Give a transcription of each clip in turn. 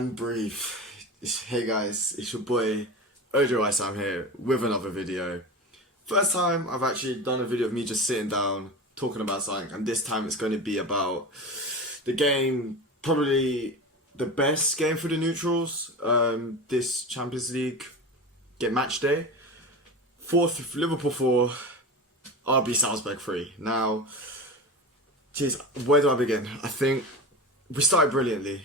and breathe. Hey guys, it's your boy Ojo Sam here with another video. First time I've actually done a video of me just sitting down talking about something, and this time it's going to be about the game, probably the best game for the neutrals this Champions League get match day. Liverpool 4, RB Salzburg 3. Now, geez, where do I begin? I think we started brilliantly.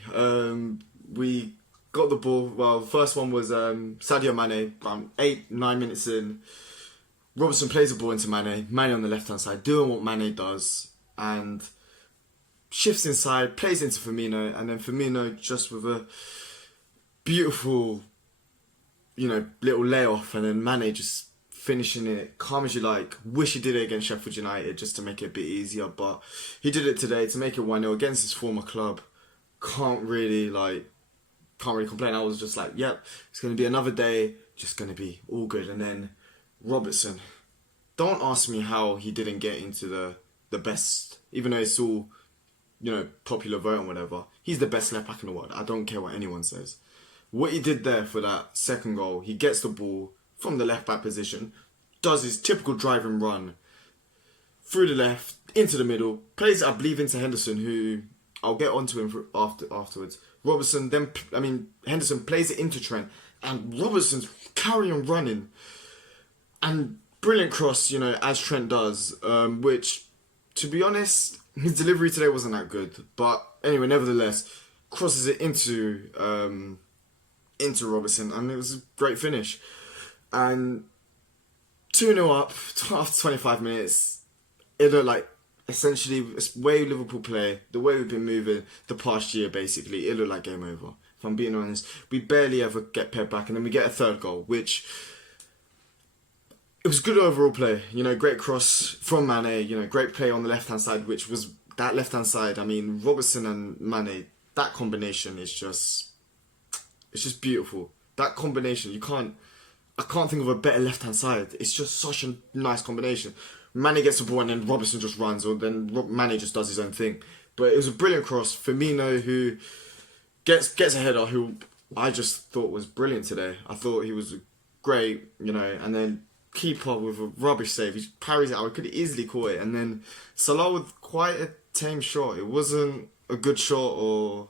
We got the ball. Well, the first one was Sadio Mane, around 8-9 minutes in. Robertson plays the ball into Mane. Mane on the left-hand side, doing what Mane does, and shifts inside, plays into Firmino, and then Firmino just with a beautiful, little layoff, and then Mane just finishing it calm as you like. Wish he did it against Sheffield United just to make it a bit easier, but he did it today to make it 1-0 against his former club. Can't really complain. I was just like, yep, it's going to be another day, just going to be all good. And then Robertson, don't ask me how he didn't get into the best, even though it's all, popular vote and whatever. He's the best left back in the world. I don't care what anyone says. What he did there for that second goal, he gets the ball from the left back position, does his typical drive and run through the left, into the middle, plays it, I believe, into Henderson, who I'll get onto him afterwards. Henderson plays it into Trent, and Robertson's carrying running. And brilliant cross, as Trent does, which, to be honest, his delivery today wasn't that good. But anyway, nevertheless, crosses it into Robertson, and it was a great finish. And 2-0 up after 25 minutes, it looked like, essentially, the way Liverpool play, the way we've been moving the past year, basically, it looked like game over. If I'm being honest, we barely ever get paired back, and then we get a third goal, which, it was good overall play. Great cross from Mane, great play on the left-hand side, which was that left-hand side. Robertson and Mane, that combination is just, it's just beautiful. That combination, I can't think of a better left-hand side. It's just such a nice combination. Mane gets the ball and then Robertson just runs, or then Mane just does his own thing. But it was a brilliant cross. Firmino, who gets a header, who I just thought was brilliant today. I thought he was great, and then keeper with a rubbish save. He parries it out. He could have easily caught it. And then Salah with quite a tame shot. It wasn't a good shot, or,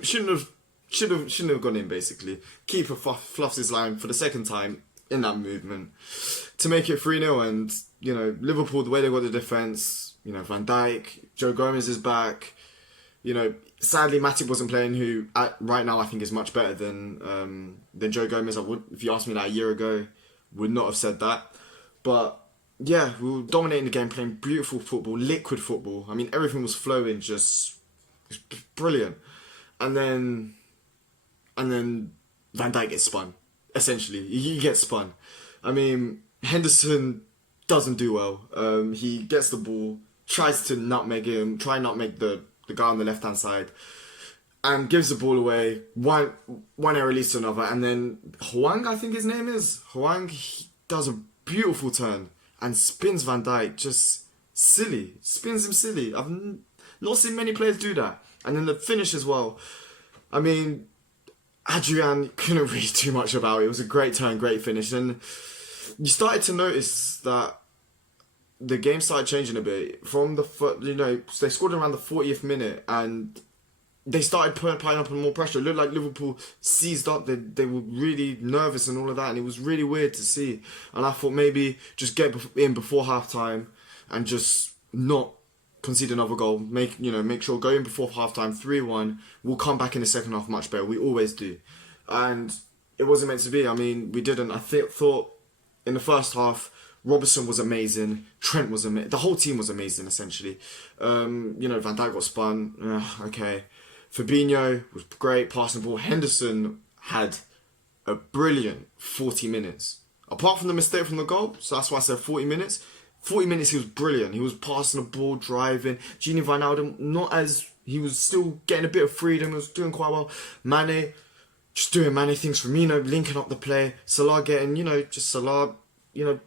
shouldn't have gone in, basically. Keeper fluffs his line for the second time in that movement to make it 3-0. And, Liverpool, the way they got the defence, Van Dijk, Joe Gomez is back. Sadly, Matip wasn't playing, who right now I think is much better than Joe Gomez. If you asked me that a year ago, would not have said that. But yeah, we were dominating the game, playing beautiful football, liquid football. Everything was flowing, just brilliant. And then Van Dijk gets spun. Essentially, he gets spun. Henderson doesn't do well. He gets the ball, tries to nutmeg the guy on the left hand side, and gives the ball away. One error leads to another, and then Hwang, I think his name is Hwang, he does a beautiful turn and spins Van Dijk, just silly, spins him silly. I've not seen many players do that. And then the finish as well. Adrian couldn't read too much about it. It was a great turn, great finish, and you started to notice that the game started changing a bit from they scored around the 40th minute, and they started piling up on more pressure. It looked like Liverpool seized up. They were really nervous and all of that, and it was really weird to see. And I thought maybe just get in before half time and just not concede another goal. Make sure go in before half time, 3-1. We'll come back in the second half much better. We always do, and it wasn't meant to be. We didn't. I thought in the first half, Robertson was amazing. Trent was amazing. The whole team was amazing, essentially. Van Dijk got spun. Okay. Fabinho was great, passing the ball. Henderson had a brilliant 40 minutes. Apart from the mistake from the goal, so that's why I said 40 minutes. 40 minutes, he was brilliant. He was passing the ball, driving. Gini Wijnaldum, he was still getting a bit of freedom. He was doing quite well. Mane, just doing Mane things. Firmino linking up the play. Salah getting,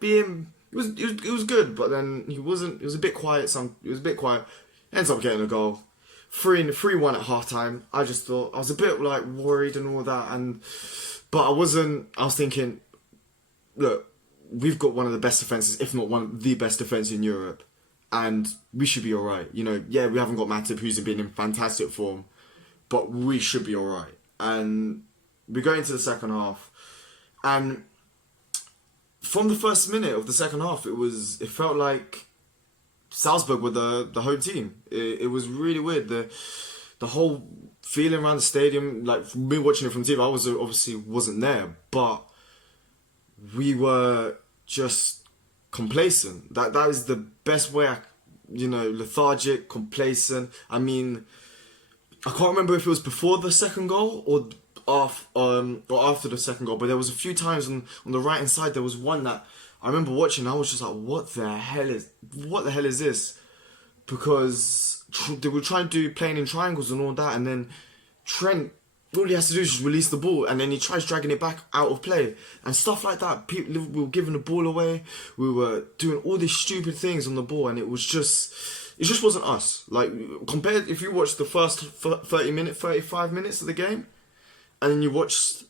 being, it was good, but then he wasn't. It was a bit quiet. Ends up getting a goal. 3-1 at halftime. I just thought, I was a bit like worried and all that, but I wasn't. I was thinking, look, we've got one of the best defenses, if not one of the best defense in Europe, and we should be alright. You know, yeah, we haven't got Matip, who's been in fantastic form, but we should be alright. And we go into the second half, and from the first minute of the second half, it felt like Salzburg were the home team. It was really weird. The whole feeling around the stadium, like me watching it from TV, I obviously wasn't there, but we were just complacent. That is the best way. Lethargic, complacent. I mean, I can't remember if it was before the second goal or after the second goal, but there was a few times on the right hand side. There was one that I remember watching. I was just like, what the hell is this? Because they were trying to do playing in triangles and all that, and then Trent, all he has to do is just release the ball, and then he tries dragging it back out of play and stuff like that. We were giving the ball away. We were doing all these stupid things on the ball, and it just wasn't us. Like, compared, if you watch the first 35 minutes of the game, and then you watch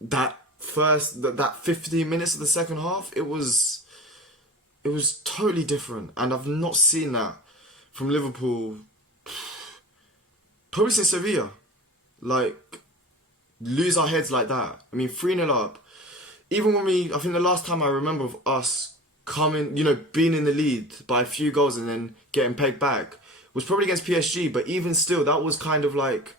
that 15 minutes of the second half, it was totally different. And I've not seen that from Liverpool probably since Sevilla. Like, lose our heads like that. I mean, 3-0 up. Even when I think the last time I remember of us coming, being in the lead by a few goals and then getting pegged back was probably against PSG. But even still, that was kind of like,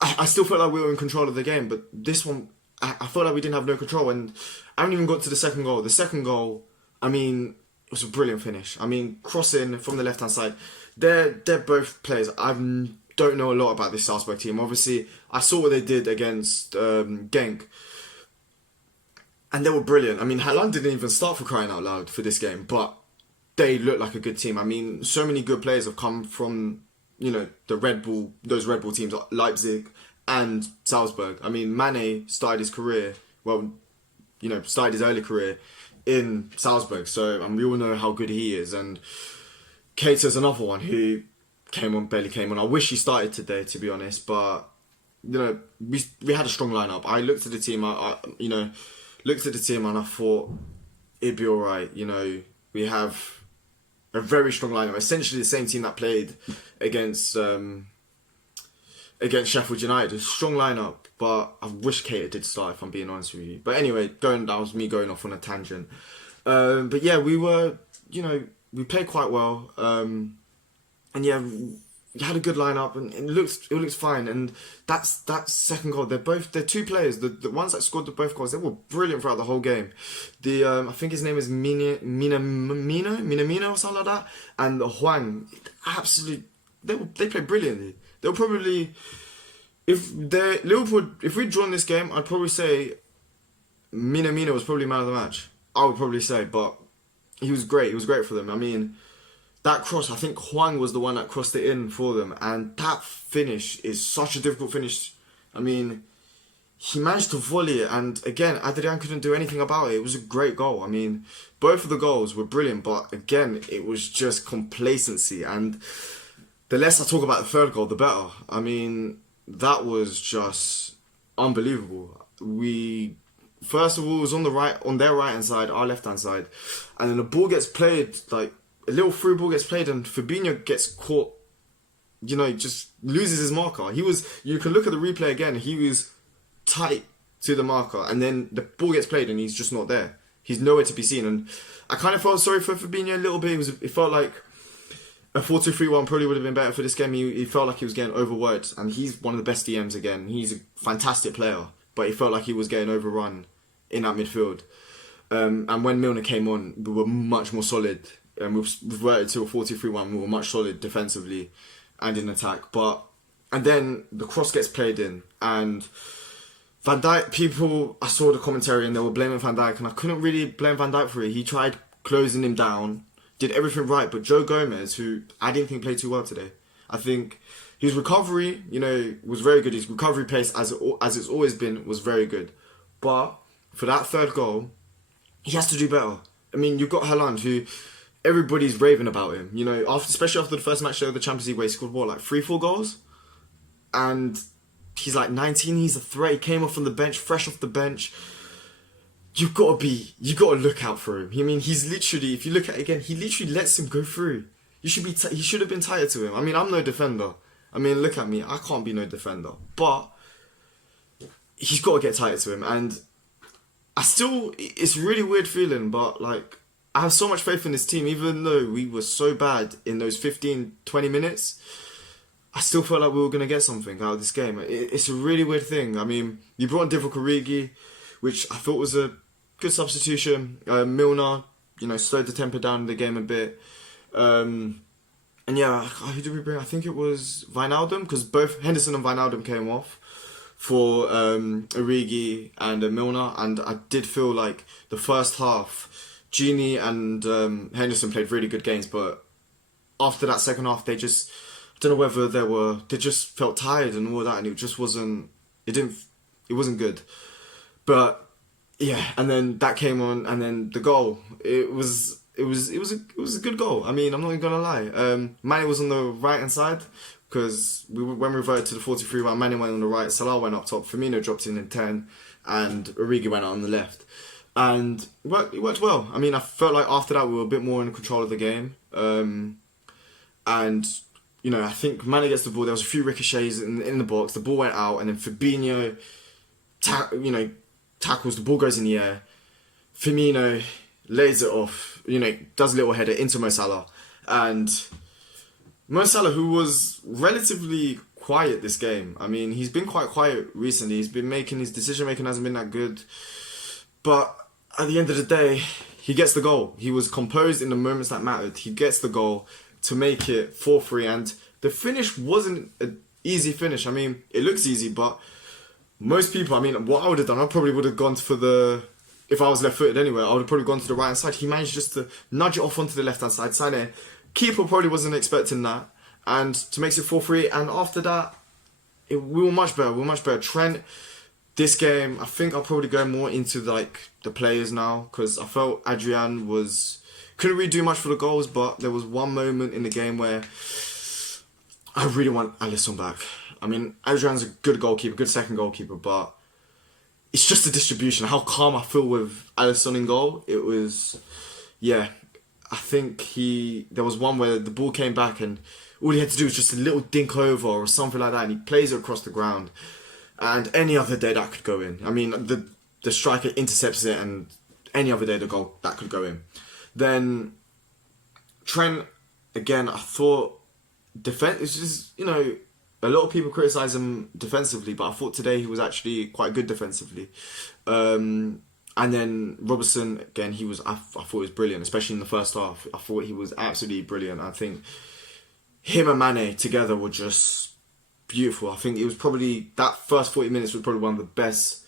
I still felt like we were in control of the game. But this one, I felt like we didn't have no control. And I haven't even got to the second goal. The second goal, I mean, it was a brilliant finish. I mean, crossing from the left-hand side. They're both players. I don't know a lot about this Salzburg team. Obviously, I saw what they did against Genk. And they were brilliant. I mean, Haaland didn't even start, for crying out loud, for this game. But they look like a good team. I mean, so many good players have come from, those Red Bull teams, like Leipzig and Salzburg. I mean, Mane started his early career in Salzburg. So, we all know how good he is. And Keita's another one who barely came on. I wish he started today, to be honest. But, we had a strong lineup. I looked at the team, and I thought it'd be alright. We have a very strong lineup. Essentially the same team that played against Sheffield United. A strong lineup, but I wish Keita did start, if I'm being honest with you. But anyway, that was me going off on a tangent. But yeah, we were, we played quite well. And yeah, we had a good lineup, and it looks fine. And that second goal, they're two players. The ones that scored both goals, they were brilliant throughout the whole game. I think his name is Minamino or something like that. And Juan, absolutely, they played brilliantly. They were probably, if we'd drawn this game, I'd probably say Minamino was probably man of the match. I would probably say, but he was great. He was great for them. I mean, that cross, I think Huang was the one that crossed it in for them. And that finish is such a difficult finish. I mean, he managed to volley it. And again, Adrian couldn't do anything about it. It was a great goal. I mean, both of the goals were brilliant. But again, it was just complacency. And the less I talk about the third goal, the better. I mean, that was just unbelievable. First of all, it was on their right-hand side, our left-hand side. And then the ball gets played, like, a little through ball gets played, and Fabinho gets caught, just loses his marker. You can look at the replay again, he was tight to the marker, and then the ball gets played and he's just not there. He's nowhere to be seen. And I kind of felt sorry for Fabinho a little bit. It felt like a 4-2-3-1 probably would have been better for this game. He felt like he was getting overworked, and he's one of the best DMs again. He's a fantastic player, but he felt like he was getting overrun in that midfield. And when Milner came on, we were much more solid. And we've reverted to a 4-2-3-1. We were much solid defensively and in attack. And then the cross gets played in, and Van Dijk, I saw the commentary and they were blaming Van Dijk, and I couldn't really blame Van Dijk for it. He tried closing him down, did everything right, but Joe Gomez, who I didn't think played too well today. I think his recovery, was very good. His recovery pace, as it's always been, was very good. But for that third goal, he has to do better. I mean, you've got Haaland, who everybody's raving about him. You know, especially after the first match of the Champions League where he scored what, like 3-4 goals, and he's like 19. He's a threat. He came off from the bench, fresh off the bench. You gotta look out for him. I mean, he's literally, if you look at it again, he literally lets him go through. He should have been tighter to him. I mean, I'm no defender. I mean, look at me. I can't be no defender. But he's got to get tighter to him. And it's a really weird feeling, but like, I have so much faith in this team, even though we were so bad in those 15, 20 minutes. I still felt like we were going to get something out of this game. It's a really weird thing. I mean, you brought in Divock Origi, which I thought was a good substitution. Milner, you know, slowed the tempo down in the game a bit. And yeah, who did we bring? I think it was Wijnaldum, because both Henderson and Wijnaldum came off for Origi and Milner. And I did feel like the first half, Gini and Henderson played really good games, but after that second half, I don't know whether they just felt tired and all that, and it wasn't good. But yeah, and then that came on, and then the goal, it was a good goal. I mean, I'm not even gonna lie. Mane was on the right hand side, because when we reverted to the 4-3 round, Mane went on the right, Salah went up top, Firmino dropped in 10, and Origi went out on the left. And it worked well. I mean, I felt like after that we were a bit more in control of the game. And, you know, I think Mane gets the ball. There was a few ricochets in the box. The ball went out, and then Fabinho, tackles. The ball goes in the air. Firmino lays it off. You know, does a little header into Mo Salah. And Mo Salah, who was relatively quiet this game. I mean, he's been quite quiet recently. His decision making hasn't been that good. But at the end of the day, he gets the goal. He was composed in the moments that mattered. He gets the goal to make it 4-3, and the finish wasn't an easy finish. I mean, it looks easy, but most people, I mean, what I would have done, I probably would have gone for if I was left-footed anyway, I would have probably gone to the right-hand side. He managed just to nudge it off onto the left-hand side. Sané, keeper probably wasn't expecting that, and to make it 4-3, and after that, we were much better. Trent, this game, I think I'll probably go more into like the players now, because I felt Adrian couldn't really do much for the goals, but there was one moment in the game where I really want Alisson back. I mean, Adrian's a good goalkeeper, good second goalkeeper, but it's just the distribution. How calm I feel with Alisson in goal. It was, yeah, I think there was one where the ball came back and all he had to do was just a little dink over or something like that, and he plays it across the ground. And any other day that could go in. I mean, the striker intercepts it, and any other day the goal that could go in. Then Trent, again, I thought it's just, you know, a lot of people criticise him defensively, but I thought today he was actually quite good defensively. And then Robertson, again, I thought he was brilliant, especially in the first half. I thought he was absolutely brilliant. I think him and Mane together were just beautiful. I think it was probably, that first 40 minutes was probably one of the best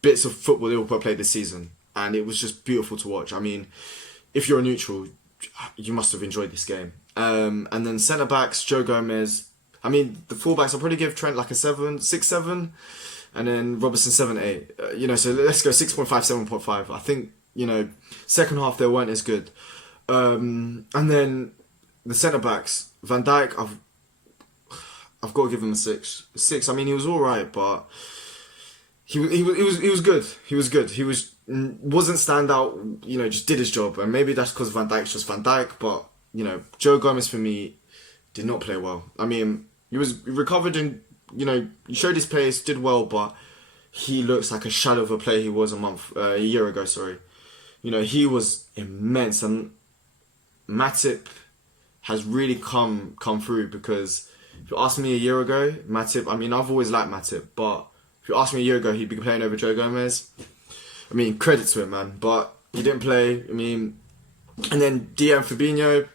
bits of football Liverpool played this season, and it was just beautiful to watch. I mean, if you're a neutral, you must have enjoyed this game. And then centre backs, Joe Gomez. I mean, the fullbacks, I'll probably give Trent like a 6-7, and then Robertson 7-8. You know, so let's go 6.5, 7.5. I think, you know, second half they weren't as good. And then the centre backs, Van Dijk, I've got to give him a 6. 6. I mean, he was all right, but he was good. He was good. He wasn't standout. You know, just did his job, and maybe that's because Van Dijk's just Van Dijk. But you know, Joe Gomez for me did not play well. I mean, he recovered and, you know, he showed his pace, did well, but he looks like a shadow of a player he was a year ago. Sorry, you know, he was immense, and Matip has really come through, because if you asked me a year ago, Matip, I mean, I've always liked Matip, but if you asked me a year ago, he'd be playing over Joe Gomez. I mean, credit to him, man, but he didn't play. I mean, and then DM Fabinho,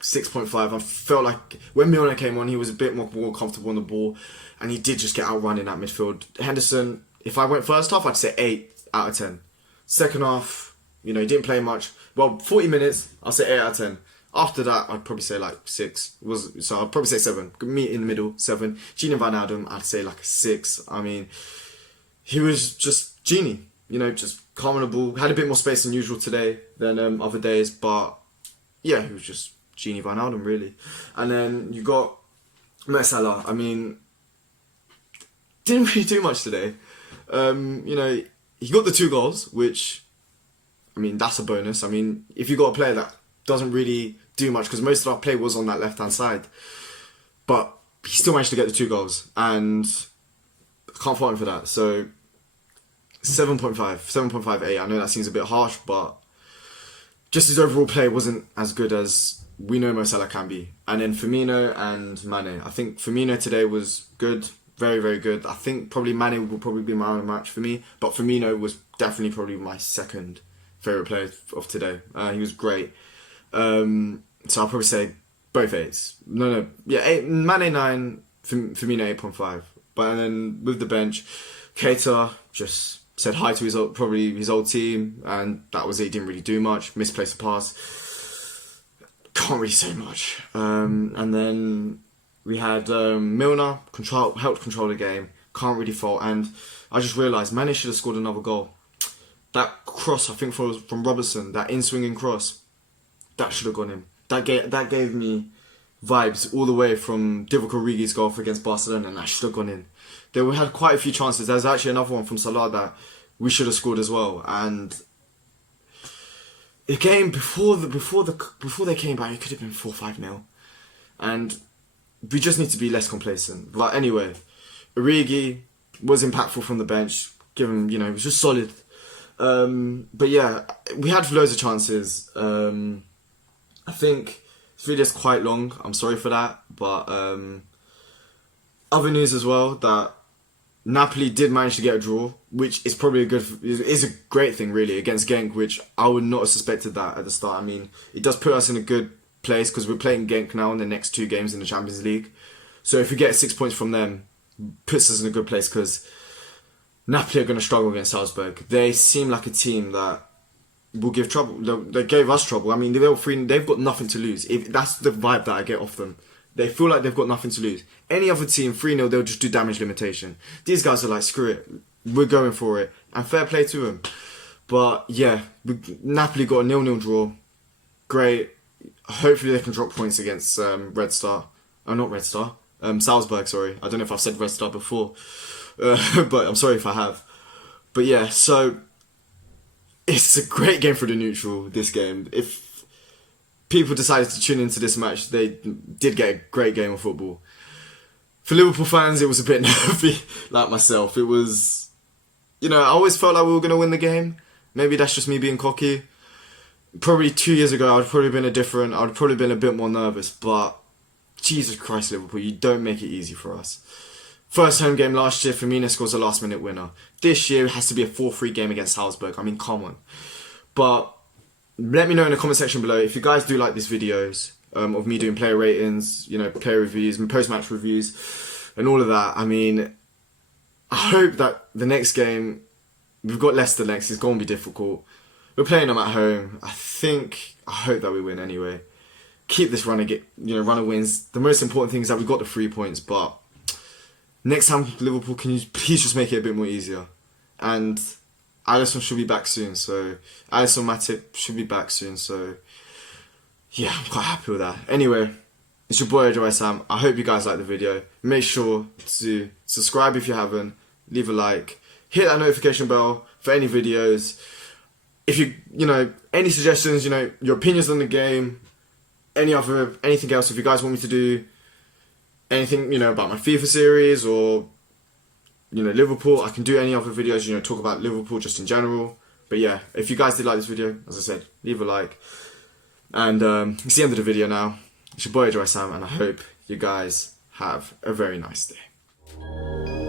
6.5. I felt like when Milner came on, he was a bit more comfortable on the ball, and he did just get outrun in that midfield. Henderson, if I went first half, I'd say 8 out of 10. Second half, you know, he didn't play much. Well, 40 minutes, I'll say 8 out of 10. After that, I'd probably say like 6. So I'd probably say 7. Meet in the middle, 7. Gini Wijnaldum, I'd say like a 6. I mean, he was just Genie. You know, just calm on the ball. Had a bit more space than usual today than other days, but yeah, he was just Genie Wijnaldum really. And then you got Mo Salah. I mean, didn't really do much today. You know, he got the 2 goals, which, I mean, that's a bonus. I mean, if you got a player that doesn't really do much, because most of our play was on that left-hand side, but he still managed to get the 2 goals, and I can't fault him for that. So 7.58. I know that seems a bit harsh, but just his overall play wasn't as good as we know Mo Salah can be. And then Firmino and Mane. I think Firmino today was good, very, very good. I think probably Mane will probably be my own match for me, but Firmino was definitely probably my second favourite player of today. He was great. So I'll probably say both 8s. Yeah, 8, Mane 9, Firmino 8.5. But then with the bench, Keita just said hi to his old team, and that was it. He didn't really do much. Misplaced a pass. Can't really say much. And then we had Milner helped control the game. Can't really fault. And I just realised Mane should have scored another goal. That cross, I think, from Robertson, that in-swinging cross, that should have gone in. That gave me vibes all the way from Divock Origi's goal against Barcelona, and that should have gone in. We had quite a few chances. There's actually another one from Salah that we should have scored as well. And the game before they came back, it could have been 4-5-0. And we just need to be less complacent. But anyway, Origi was impactful from the bench. Given, you know, it was just solid. But yeah, we had loads of chances. I think this video is quite long. I'm sorry for that. But other news as well, that Napoli did manage to get a draw, which is probably is a great thing really against Genk, which I would not have suspected that at the start. I mean, it does put us in a good place because we're playing Genk now in the next 2 games in the Champions League. So if we get 6 points from them, puts us in a good place because Napoli are going to struggle against Salzburg. They seem like a team that will give trouble. They gave us trouble. I mean, they've got nothing to lose. That's the vibe that I get off them. They feel like they've got nothing to lose. Any other team, 3-0, they'll just do damage limitation. These guys are like, screw it, we're going for it. And fair play to them. But yeah, Napoli got a 0-0 draw. Great. Hopefully they can drop points against Red Star. Oh, not Red Star. Salzburg, sorry. I don't know if I've said Red Star before. But I'm sorry if I have. But yeah, so it's a great game for the neutral, this game. If people decided to tune into this match, they did get a great game of football. For Liverpool fans, it was a bit nervy, like myself. It was, you know, I always felt like we were going to win the game. Maybe that's just me being cocky. Probably 2 years ago, I would probably been a bit more nervous. But Jesus Christ, Liverpool, you don't make it easy for us. First home game last year, Firmino scores a last-minute winner. This year, it has to be a 4-3 game against Salzburg. I mean, come on. But let me know in the comment section below if you guys do like these videos of me doing player ratings, you know, player reviews and post-match reviews and all of that. I mean, I hope that the next game, we've got Leicester next, it's going to be difficult. We're playing them at home. I hope that we win anyway. Keep this run of wins. The most important thing is that we got the 3 points, but next time, Liverpool, can you please just make it a bit more easier? And Alisson should be back soon, so Alisson Matip should be back soon, so yeah, I'm quite happy with that. Anyway, it's your boy Ojo Sam. I hope you guys like the video. Make sure to subscribe if you haven't, leave a like, hit that notification bell for any videos. If you know, any suggestions, you know, your opinions on the game, anything else, if you guys want me to do anything, you know, about my FIFA series or, you know, Liverpool, I can do any other videos, you know, talk about Liverpool just in general. But yeah, if you guys did like this video, as I said, leave a like. And it's the end of the video now. It's your boy Ojo Sam, and I hope you guys have a very nice day.